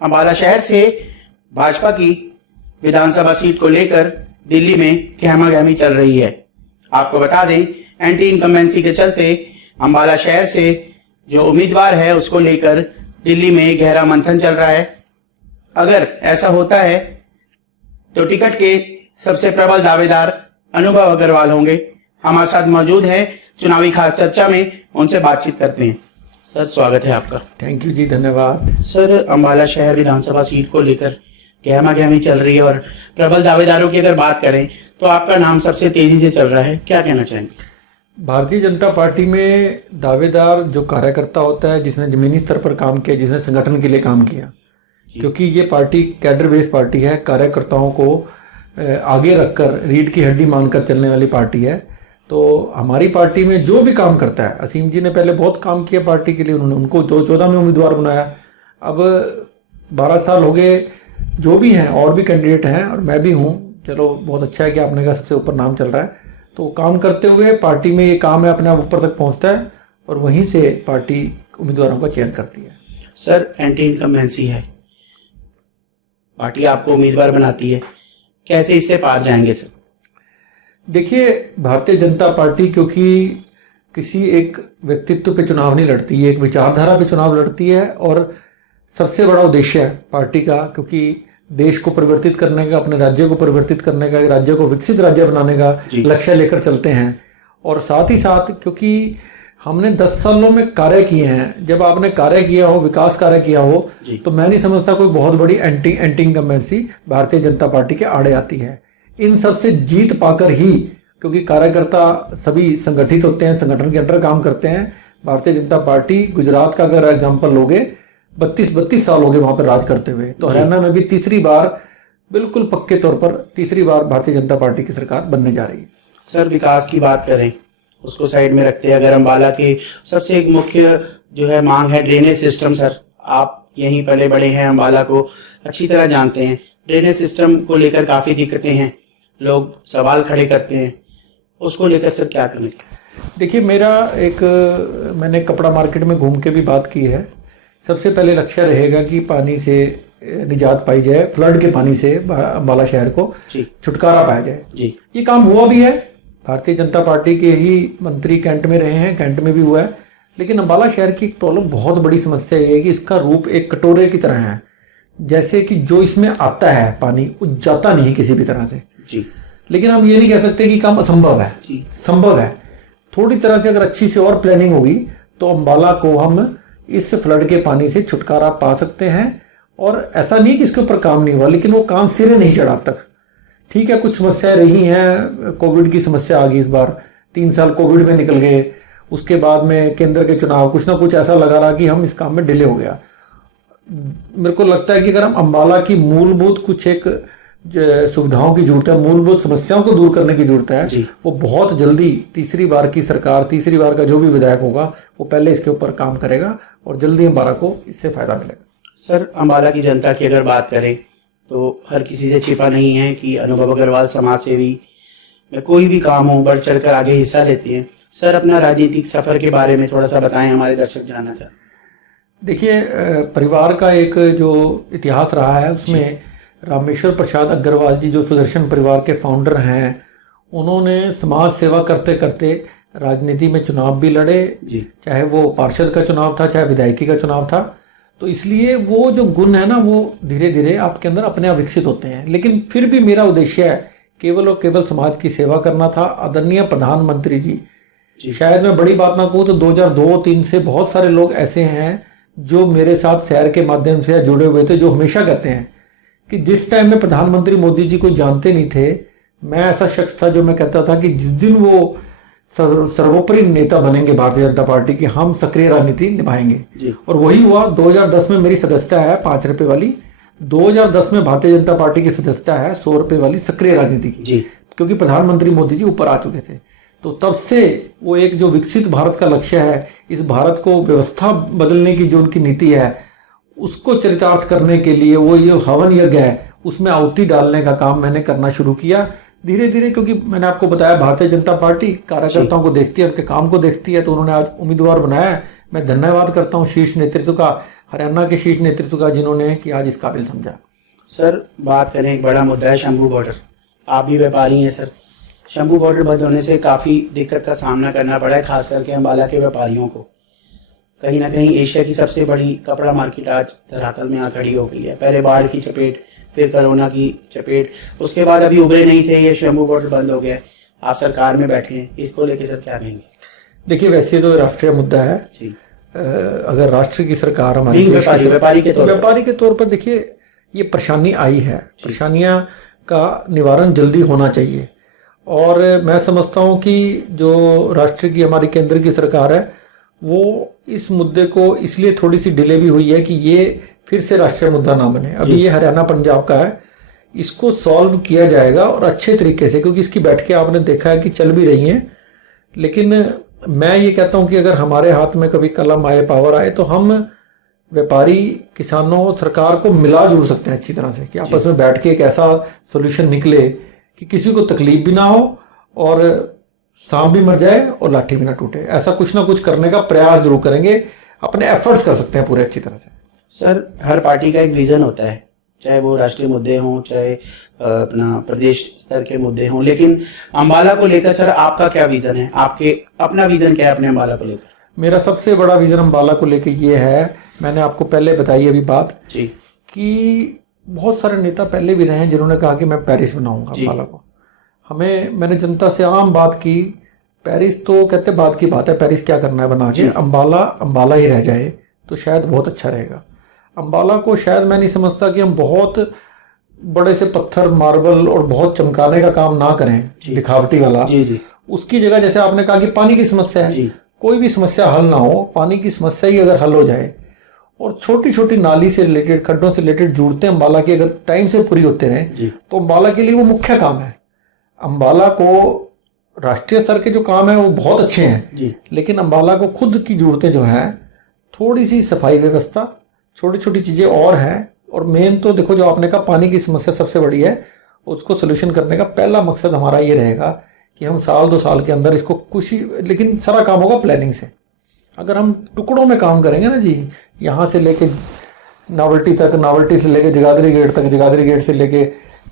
अम्बाला शहर से भाजपा की विधानसभा सीट को लेकर दिल्ली में गहमागहमी चल रही है। आपको बता दें, एंटी इनकम्बेंसी के चलते अम्बाला शहर से जो उम्मीदवार है उसको लेकर दिल्ली में गहरा मंथन चल रहा है। अगर ऐसा होता है तो टिकट के सबसे प्रबल दावेदार अनुभव अग्रवाल होंगे। हमारे साथ मौजूद है चुनावी खास चर्चा में, उनसे बातचीत करते हैं। सर, स्वागत है आपका। थैंक यू जी, धन्यवाद। सर, अम्बाला शहर विधानसभा सीट को लेकर गहमागहमी चल रही है और प्रबल दावेदारों की अगर बात करें तो आपका नाम सबसे तेजी से चल रहा है, क्या कहना चाहेंगे? भारतीय जनता पार्टी में दावेदार जो कार्यकर्ता होता है, जिसने जमीनी स्तर पर काम किया, जिसने संगठन के लिए काम किया, क्योंकि ये पार्टी कैडर बेस्ड पार्टी है, कार्यकर्ताओं को आगे रखकर रीढ़ की हड्डी मानकर चलने वाली पार्टी है। तो हमारी पार्टी में जो भी काम करता है, असीम जी ने पहले बहुत काम किया पार्टी के लिए, उन्होंने उनको 2014 में उम्मीदवार बनाया। अब 12 साल हो गए, जो भी हैं और भी कैंडिडेट हैं और मैं भी हूँ। चलो, बहुत अच्छा है कि आपने कहा सबसे ऊपर नाम चल रहा है। तो काम करते हुए पार्टी में ये काम है, अपने आप ऊपर तक पहुँचता है और वहीं से पार्टी उम्मीदवारों का चयन करती है। सर, एंटी इनकम्बेंसी है, पार्टी आपको उम्मीदवार बनाती है, कैसे इससे पार जाएंगे सर? देखिए, भारतीय जनता पार्टी क्योंकि किसी एक व्यक्तित्व पे चुनाव नहीं लड़ती है, एक विचारधारा पे चुनाव लड़ती है। और सबसे बड़ा उद्देश्य है पार्टी का, क्योंकि देश को परिवर्तित करने का, अपने राज्य को परिवर्तित करने का, राज्य को विकसित राज्य बनाने का लक्ष्य लेकर चलते हैं। और साथ ही साथ क्योंकि हमने 10 सालों में कार्य किए हैं, जब आपने कार्य किया हो, विकास कार्य किया हो, तो मैं नहीं समझता कोई बहुत बड़ी anti incumbency Bharatiya Janata party के आड़े आती है। इन सब से जीत पाकर ही, क्योंकि कार्यकर्ता सभी संगठित होते हैं, संगठन के अंडर काम करते हैं। भारतीय जनता पार्टी, गुजरात का अगर एग्जाम्पल लोगे, 32 साल हो गए वहां पर राज करते हुए। तो हरियाणा में भी तीसरी बार, बिल्कुल पक्के तौर पर तीसरी बार भारतीय जनता पार्टी की सरकार बनने जा रही है। सर, विकास की बात करें, उसको साइड में रखते हैं, अगर अम्बाला की सबसे एक मुख्य जो है मांग है ड्रेनेज सिस्टम। सर, आप यहीं पले बड़े हैं, अम्बाला को अच्छी तरह जानते हैं। ड्रेनेज सिस्टम को लेकर काफी दिक्कतें हैं, लोग सवाल खड़े करते हैं, उसको लेकर सर क्या करें? देखिए, मैंने कपड़ा मार्केट में घूम के भी बात की है। सबसे पहले लक्ष्य रहेगा कि पानी से निजात पाई जाए, फ्लड के पानी से अम्बाला शहर को छुटकारा पाया जाए। ये काम हुआ भी है, भारतीय जनता पार्टी के ही मंत्री कैंट में रहे हैं, कैंट में भी हुआ है। लेकिन अम्बाला शहर की एक प्रॉब्लम, बहुत बड़ी समस्या ये है कि इसका रूप एक कटोरे की तरह है। जैसे कि जो इसमें आता है पानी, वो जाता नहीं किसी भी तरह से। लेकिन हम ये नहीं कह सकते कि काम असंभव है, संभव है। थोड़ी तरह से अगर अच्छी से और प्लानिंग होगी तो अम्बाला को हम इस फ्लड के पानी से छुटकारा पा सकते हैं। और ऐसा नहीं कि इसके ऊपर काम नहीं हुआ, लेकिन वो काम सिरे नहीं चढ़ा अब तक। ठीक है, कुछ समस्याएं रही हैं, कोविड की समस्या आ गई इस बार, 3 साल कोविड में निकल गए। उसके बाद में केंद्र के चुनाव, कुछ ना कुछ ऐसा लगा रहा कि हम इस काम में डिले हो गया। मेरे को लगता है कि अगर हम अम्बाला की मूलभूत कुछ एक सुविधाओं की जरूरत है, मूलभूत समस्याओं को दूर करने की जरूरत है, वो बहुत जल्दी तीसरी बार की सरकार, तीसरी बार का जो भी विधायक होगा, वो पहले इसके ऊपर काम करेगा और जल्दी अम्बाला को इससे फायदा मिलेगा। सर, अम्बाला की जनता की अगर बात करें तो हर किसी से छिपा नहीं है कि अनुभव अग्रवाल समाज सेवी में कोई भी काम हो बढ़ चढ़ कर आगे हिस्सा लेती हैं। सर, अपना राजनीतिक सफर के बारे में थोड़ा सा बताएं, हमारे दर्शक जानना चाहते हैं। देखिए, परिवार का एक जो इतिहास रहा है, उसमें रामेश्वर प्रसाद अग्रवाल जी, जो सुदर्शन परिवार के फाउंडर हैं, उन्होंने समाज सेवा करते करते राजनीति में चुनाव भी लड़े, चाहे वो पार्षद का चुनाव था, चाहे विधायकी का चुनाव था। तो इसलिए वो जो गुण है ना, वो धीरे धीरे आपके अंदर अपने आप विकसित होते हैं। लेकिन फिर भी मेरा उद्देश्य है केवल और केवल समाज की सेवा करना था। आदरणीय प्रधानमंत्री जी, शायद मैं बड़ी बात ना कहूँ तो 2002-3 से बहुत सारे लोग ऐसे हैं जो मेरे साथ सैर के माध्यम से जुड़े हुए थे, जो हमेशा कहते हैं कि जिस टाइम में प्रधानमंत्री मोदी जी को जानते नहीं थे, मैं ऐसा शख्स था जो मैं कहता था कि जिस दिन वो सर्वोपरि नेता बनेंगे भारतीय जनता पार्टी की, हम सक्रिय राजनीति निभाएंगे। और वही हुआ। 2010 में मेरी सदस्यता है 5 रुपए वाली, 2010 में भारतीय जनता पार्टी की सदस्यता है 100 रुपए वाली सक्रिय राजनीति की, क्योंकि प्रधानमंत्री मोदी जी ऊपर आ चुके थे। तो तब से वो एक जो विकसित भारत का लक्ष्य है, इस भारत को व्यवस्था बदलने की जो उनकी नीति है, उसको चरितार्थ करने के लिए वो ये हवन यज्ञ है, उसमें आहुति डालने का काम मैंने करना शुरू किया धीरे धीरे। क्योंकि मैंने आपको बताया, भारतीय जनता पार्टी कार्यकर्ताओं को देखती है, उनके काम को देखती है, तो उन्होंने आज उम्मीदवार बनाया है। मैं धन्यवाद करता हूँ शीर्ष नेतृत्व का, हरियाणा के शीर्ष नेतृत्व का, जिन्होंने कि आज इस काबिल समझा। सर बात करें, एक बड़ा मुद्दा है शंभू बॉर्डर। आप भी व्यापारी हैं सर, शंभू बॉर्डर बंद होने से काफ़ी दिक्कत का सामना करना पड़ा है, खास करके अम्बाला के व्यापारियों को। कहीं ना कहीं एशिया की सबसे बड़ी कपड़ा मार्केट आज धरातल में आ खड़ी हो गई है। पहले बाढ़ की चपेट, फिर कोरोना की चपेट, उसके बाद अभी उभरे नहीं थे, ये शंभू बॉर्डर बंद हो गया। आप सरकार में बैठे हैं, इसको लेके सर क्या कहेंगे? देखिए, वैसे तो राष्ट्रीय मुद्दा है जी। अगर राष्ट्र की सरकार हमारी व्यापारी के तौर पर देखिए, ये परेशानी आई है, परेशानियां का निवारण जल्दी होना चाहिए। और मैं समझता हूं कि जो राष्ट्र की हमारी केंद्र की सरकार है, वो इस मुद्दे को इसलिए थोड़ी सी डिले भी हुई है कि ये फिर से राष्ट्रीय मुद्दा ना बने। अभी ये हरियाणा पंजाब का है, इसको सॉल्व किया जाएगा और अच्छे तरीके से, क्योंकि इसकी बैठकें आपने देखा है कि चल भी रही हैं। लेकिन मैं ये कहता हूं कि अगर हमारे हाथ में कभी कलम आए, पावर आए, तो हम व्यापारी, किसानों, सरकार को मिला जुड़ सकते हैं अच्छी तरह से, कि आपस में बैठ के एक ऐसा सोल्यूशन निकले कि किसी को तकलीफ भी ना हो और सांप भी मर जाए और लाठी भी ना टूटे। ऐसा कुछ ना कुछ करने का प्रयास जरूर करेंगे, अपने एफर्ट्स कर सकते हैं पूरे अच्छी तरह से। सर हर पार्टी का एक विजन होता है, चाहे वो राष्ट्रीय मुद्दे हों, चाहे अपना प्रदेश स्तर के मुद्दे हों, लेकिन अम्बाला को लेकर सर आपका क्या विजन है? आपके अपना विजन क्या है अपने अम्बाला को लेकर? मेरा सबसे बड़ा विजन अम्बाला को लेकर ये है, मैंने आपको पहले बताई अभी बात जी, कि बहुत सारे नेता पहले भी रहे हैं जिन्होंने कहा कि मैं पेरिस बनाऊंगा अम्बाला को। मैंने जनता से आम बात की, पेरिस तो कहते बात की बात है, पेरिस क्या करना है बना के, अम्बाला ही रह जाए तो शायद बहुत अच्छा रहेगा। अम्बाला को शायद मैं नहीं समझता कि हम बहुत बड़े से पत्थर, मार्बल और बहुत चमकाने का काम ना करें, दिखावटी वाला। जी। उसकी जगह जैसे आपने कहा कि पानी की समस्या है, कोई भी समस्या हल ना हो, पानी की समस्या ही अगर हल हो जाए और छोटी छोटी नाली से रिलेटेड, खड्डों से रिलेटेड जरूरतें अम्बाला की अगर टाइम से पूरी होते रहें, तो अम्बाला के लिए वो मुख्य काम है। अम्बाला को राष्ट्रीय स्तर के जो काम है वो बहुत अच्छे हैं, लेकिन अम्बाला को खुद की जरूरतें जो हैं, थोड़ी सी सफाई व्यवस्था, छोटी छोटी चीज़ें और हैं। और मेन तो देखो, जो आपने कहा पानी की समस्या सबसे बड़ी है, उसको सोल्यूशन करने का पहला मकसद हमारा ये रहेगा कि हम 1-2 साल के अंदर इसको कुछ ही, लेकिन सारा काम होगा प्लानिंग से। अगर हम टुकड़ों में काम करेंगे ना जी, यहाँ से लेके नावल्टी तक, नावल्टी से लेके जगाधरी गेट तक, जगाधरी गेट से लेके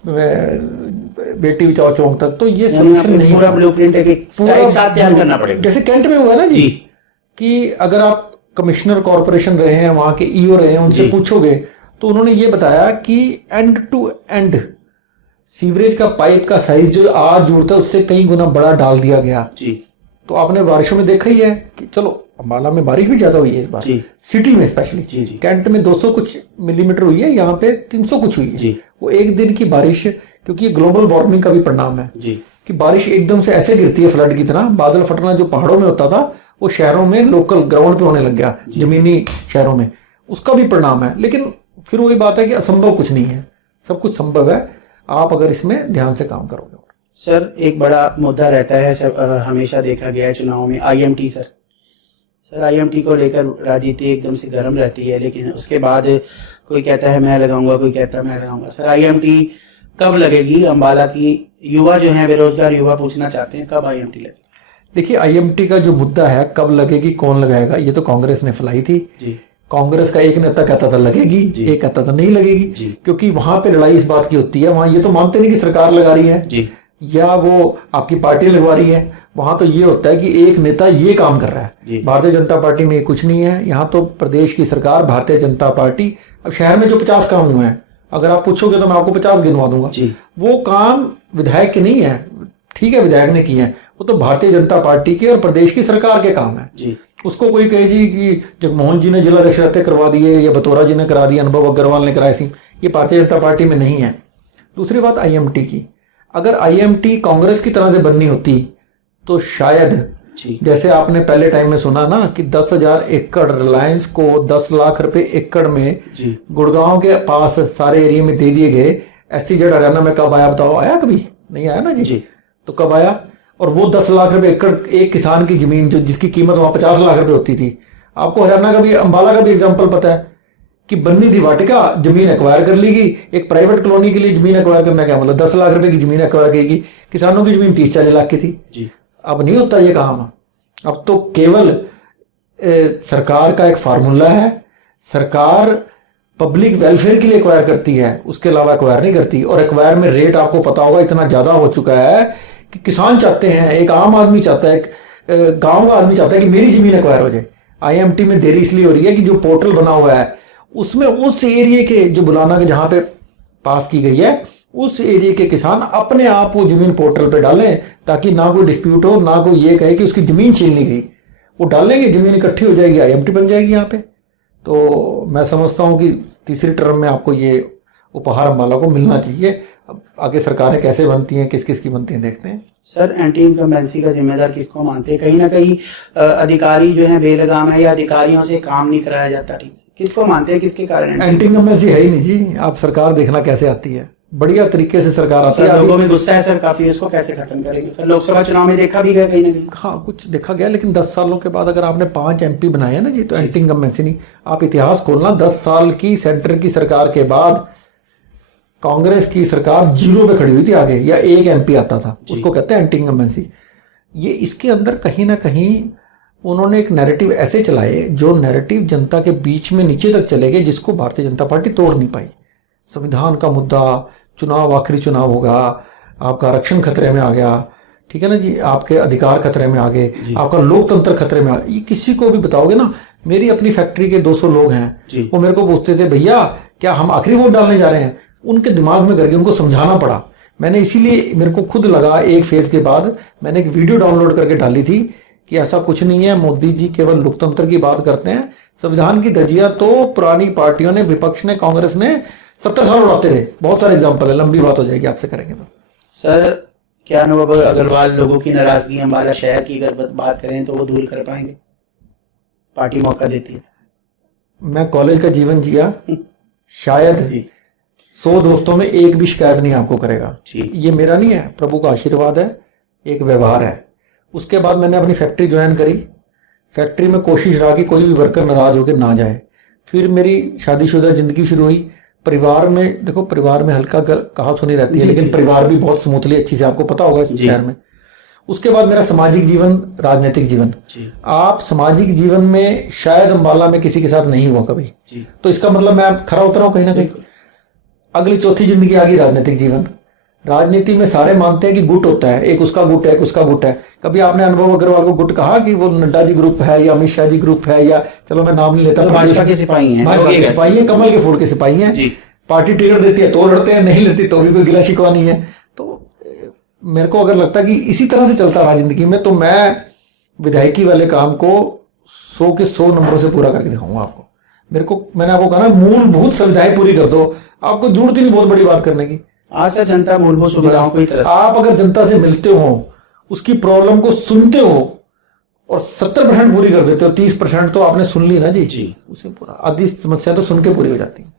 बेटी बचाओ चौक तक, तो ये सोल्यूशन नहीं, पूरा ब्लूप्रिंट है कि पूरा एक साथ तैयार करना पड़ेगा। जैसे कैंट में हुआ ना जी, कि अगर आप कमिश्नर कॉर्पोरेशन रहे हैं, वहां के ईओ रहे हैं, उनसे पूछोगे तो उन्होंने ये बताया कि एंड टू एंड सीवरेज का पाइप का साइज जो आज जुड़ता है उससे कई गुना बड़ा डाल दिया गया जी। तो आपने बारिशों में देखा ही है कि चलो अम्बाला में बारिश भी ज्यादा हुई है इस बार, सिटी में स्पेशली, कैंट में 200 कुछ मिलीमीटर हुई है, यहाँ पे 300 कुछ हुई है। वो एक दिन की बारिश, क्योंकि ये ग्लोबल वार्मिंग का भी परिणाम है कि बारिश एकदम से ऐसे गिरती है फ्लड की तरह, बादल फटना जो पहाड़ों में होता था वो शहरों में लोकल ग्राउंड पे होने लग गया, जमीनी शहरों में, उसका भी परिणाम है। लेकिन फिर वही बात है कि असंभव कुछ नहीं है, सब कुछ संभव है, आप अगर इसमें ध्यान से काम करोगे। सर एक बड़ा मुद्दा रहता है, हमेशा देखा गया है चुनाव में, आईएमटी। सर आईएमटी को लेकर राजनीति एकदम से गर्म रहती है, लेकिन उसके बाद कोई कहता है मैं लगाऊंगा, कोई कहता है मैं लगाऊंगा। सर आईएमटी कब लगेगी? अम्बाला की युवा जो है, बेरोजगार युवा पूछना चाहते हैं, कब आईएमटी लगेगी? देखिए, आईएमटी का जो मुद्दा है, कब लगेगी, कौन लगाएगा, ये तो कांग्रेस ने फैलाई थी जी। कांग्रेस का एक नेता कहता था लगेगी, एक कहता था नहीं लगेगी, क्योंकि वहां पे लड़ाई इस बात की होती है, वहां ये तो मानते नहीं कि सरकार लगा रही है जी, या वो आपकी पार्टी लगवा रही है। वहां तो ये होता है कि एक नेता ये काम कर रहा है। भारतीय जनता पार्टी में कुछ नहीं है, यहाँ तो प्रदेश की सरकार, भारतीय जनता पार्टी। अब शहर में जो 50 काम हुए हैं, अगर आप पूछोगे तो मैं आपको 50 गिनवा दूंगा, वो काम विधायक के नहीं है, ठीक है विधायक ने किए हैं, वो तो भारतीय जनता पार्टी के और प्रदेश की सरकार के काम है जी। उसको कोई कहे जी कि जगमोहन जी ने जिला अध्यक्ष करवा दिए या बतौरा जी ने करा दिया, अनुभव अग्रवाल ने कराया सी, ये भारतीय जनता पार्टी में नहीं है। दूसरी बात आईएमटी की, अगर आईएमटी कांग्रेस की तरह से बननी होती तो शायद जैसे आपने पहले टाइम में सुना ना कि 10,000 एकड़ रिलायंस को 10 लाख रुपए एकड़ में गुड़गांव के पास सारे एरिया में दे दिए गए। SEZ हरियाणा में कब आया बताओ? आया कभी नहीं आया ना जी। तो कब आया? और वो 10 लाख रुपए एकड़ एक किसान की जमीन जो जिसकी कीमत वहां 50 लाख रुपए होती थी। आपको हरियाणा का भी, अम्बाला का भी एग्जाम्पल पता है कि बननी थी वाटिका, जमीन एक्वायर कर ली गई। एक प्राइवेट कॉलोनी के लिए जमीन एक्वायर करना क्या मतलब, 10 लाख रुपए की जमीन एक्वायर करेगी, किसानों की जमीन 30-40 लाख की थी जी। अब नहीं होता ये काम। अब तो केवल सरकार का एक फार्मूला है। सरकार पब्लिक वेलफेयर के लिए एक्वायर करती है, उसके अलावा एक्वायर नहीं करती। और एक्वायर में रेट आपको पता होगा इतना ज़्यादा हो चुका है कि किसान चाहते हैं, एक आम आदमी चाहता है, एक गाँव का आदमी चाहता है कि मेरी ज़मीन एक्वायर हो जाए। IMT में देरी इसलिए हो रही है कि जो पोर्टल बना हुआ है उसमें उस एरिया के जो बुलाना के जहाँ पे पास की गई है उस एरिया के किसान अपने आप वो जमीन पोर्टल पे डालें, ताकि ना कोई डिस्प्यूट हो, ना कोई ये कहे कि उसकी जमीन छीन ली गई। वो डालेंगे, जमीन इकट्ठी हो जाएगी, IMT बन जाएगी यहाँ पे। तो मैं समझता हूँ कि तीसरी टर्म में आपको ये उपहार अम्बाला को मिलना चाहिए। अब आगे सरकारें कैसे बनती हैं, किस किस की बनती हैं, देखते हैं। सर, एंटी इनकम्बेंसी का जिम्मेदार किसको मानते हैं? कहीं ना कहीं अधिकारी जो है बेलगाम है, या अधिकारियों से काम नहीं कराया जाता ठीक से? किसको मानते हैं, किसके कारण? एंटी इनकम्बेंसी है ही नहीं जी। आप सरकार देखना कैसे आती है, बढ़िया तरीके से सरकार आती है। लोगों में गुस्सा है सर काफी, उसको कैसे खत्म करेंगे सर? लोकसभा चुनाव में देखा भी गया कहीं ना कहीं। हाँ, कुछ देखा गया, लेकिन 10 सालों के बाद अगर आपने 5 MP बनाए हैं ना जी, तो एंटी इनकम्बेंसी नहीं। आप इतिहास खोलना, 10 साल की सेंटर की सरकार के बाद कांग्रेस की सरकार 0 पे खड़ी हुई थी आगे, या 1 MP आता था, उसको कहते हैं एंटी इनकम्बेंसी। ये इसके अंदर कहीं ना कहीं उन्होंने एक नैरेटिव ऐसे चलाए जो नैरेटिव जनता के बीच में नीचे तक चले गए, जिसको भारतीय जनता पार्टी तोड़ नहीं पाई। संविधान का मुद्दा, चुनाव, आखिरी चुनाव होगा, आपका आरक्षण खतरे में आ गया, ठीक है ना जी, आपके अधिकार खतरे में आ गए, आपका लोकतंत्र खतरे में आ गया। ये किसी को भी बताओगे ना, मेरी अपनी फैक्ट्री के 200 लोग हैं, वो मेरे को पूछते थे भैया क्या हम आखिरी वोट डालने जा रहे हैं? उनके दिमाग में करके उनको समझाना पड़ा। मैंने इसीलिए, मेरे को खुद लगा एक फेज के बाद मैंने एक वीडियो डाउनलोड करके डाली थी कि ऐसा कुछ नहीं है, मोदी जी केवल लोकतंत्र की बात करते हैं। संविधान की धज्जियां तो पुरानी पार्टियों ने, विपक्ष ने, कांग्रेस ने 70 साल उड़ाते रहे। बहुत सारे एग्जाम्पल है, लंबी बात हो जाएगी, आपसे करेंगे तो। सर, क्या अनुभव अग्रवाल लोगों की नाराजगी अम्बाला शहर की अगर बात करें तो वो दूर कर पाएंगे? पार्टी मौका देती है। मैं कॉलेज का जीवन जिया, शायद 100 दोस्तों में एक भी शिकायत नहीं आपको करेगा। ये मेरा नहीं है, प्रभु का आशीर्वाद है, एक व्यवहार है। उसके बाद मैंने अपनी फैक्ट्री ज्वाइन करी। फैक्ट्री में कोशिश रहा कि कोई भी वर्कर नाराज होकर ना जाए। फिर मेरी शादीशुदा जिंदगी शुरू हुई। परिवार में देखो, परिवार में हल्का कहा सुनी रहती है, लेकिन परिवार भी बहुत स्मूथली, अच्छी से, आपको पता होगा इस शहर में। उसके बाद मेरा सामाजिक जीवन, राजनीतिक जीवन। आप सामाजिक जीवन में शायद अम्बाला में किसी के साथ नहीं हुआ कभी, तो इसका मतलब मैं खरा उतरा हूं कहीं ना कहीं। अगली चौथी जिंदगी आ गई राजनीतिक जीवन। राजनीति में सारे मानते हैं कि गुट होता है, एक उसका गुट है, एक उसका गुट है। कभी आपने अनुभव अग्रवाल को गुट कहा कि वो नड्डा जी ग्रुप है या अमित शाह जी ग्रुप है, या चलो मैं नाम नहीं लेता, भाजपा के सिपाही हैं, भाजपा के सिपाही हैं, कमल के फूल के सिपाही हैं। पार्टी टिकट देती है तो लड़ते हैं, नहीं लेती तो भी कोई गिला शिकवा नहीं है। तो मेरे को अगर लगता कि इसी तरह से चलता रहा जिंदगी में, तो मैं विधायकी वाले काम को 100 के 100 नंबरों से पूरा करके दिखाऊंगा आपको। मैंने आपको कहा ना, मूलभूत सुविधाएं पूरी कर दो, आपको जरूरत ही नहीं बहुत बड़ी बात करने की। आज तक जनता मूलभूत सुविधाओं को ही तरस। आप अगर जनता से मिलते हो, उसकी प्रॉब्लम को सुनते हो और 70% पूरी कर देते हो, 30% तो आपने सुन ली ना जी, उसे पूरा, आधी समस्या तो सुन के पूरी हो जाती है।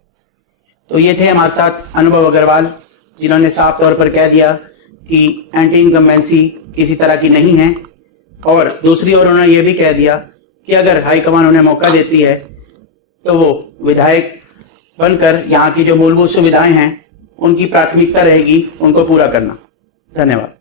तो ये थे हमारे साथ अनुभव अग्रवाल, जिन्होंने साफ तौर पर कह दिया कि एंटी इनकम्बेंसी किसी तरह की नहीं है, और दूसरी ओर उन्होंने ये भी कह दिया कि अगर हाईकमान उन्हें मौका देती है तो वो विधायक बनकर यहाँ की जो मूलभूत सुविधाएं हैं उनकी प्राथमिकता रहेगी उनको पूरा करना। धन्यवाद।